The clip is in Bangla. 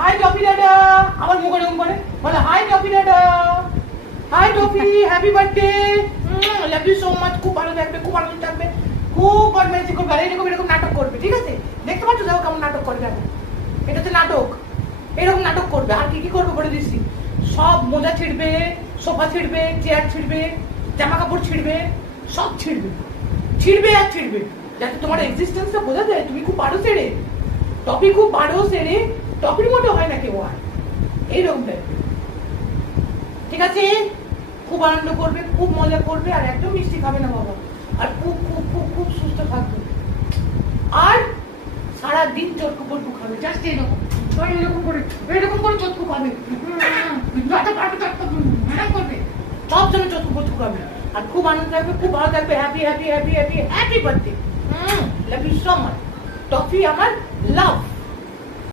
হাই টপি দাদা, আমার মুখ এরকম করে বলে হাই টপি দাদা, hi Topi, happy birthday, love you so much. খুব ভালো থাকবে, খুব আনন্দ থাকবে, খুব বদমাইশি করবে, আর এরকম এরকম নাটক করবে, ঠিক আছে? দেখতে পাচ্ছ দেখো কেমন নাটক করবে এখন, এটা হচ্ছে নাটক, এরকম নাটক করবে। আর কি কি করবে বলে দিচ্ছি, সব মোজা ছিঁড়বে, সোফা ছিঁড়বে, চেয়ার ছিঁড়বে, জামা কাপড় ছিঁড়বে, সব ছিঁড়বে, ছিঁড়বে আর ছিঁড়বে, যাতে তোমার এক্সিস্টেন্সটা বোঝা যায় তুমি খুব পারো সেরে, টপি খুব পারো সেরে, টপির মতো হয় না কেউ আর, এইরকম টাইপের, ঠিক আছে? খুব আনন্দ করবে, খুব মজা করবে, আর একদম মিষ্টি খাবে না বাবা, আর খুব খুব খুব খুব সুস্থ থাকবে, আর সারাদিন চটকু পটকু খাবে, জাস্ট এরকম এরকম করে চটকু খাবে, করবে, সব জন্য চটকু পটকু খাবে, আর খুব আনন্দ থাকবে, খুব ভালো থাকবে। Happy happy happy happy happy birthday, love you so much toffee, আমার লাভ।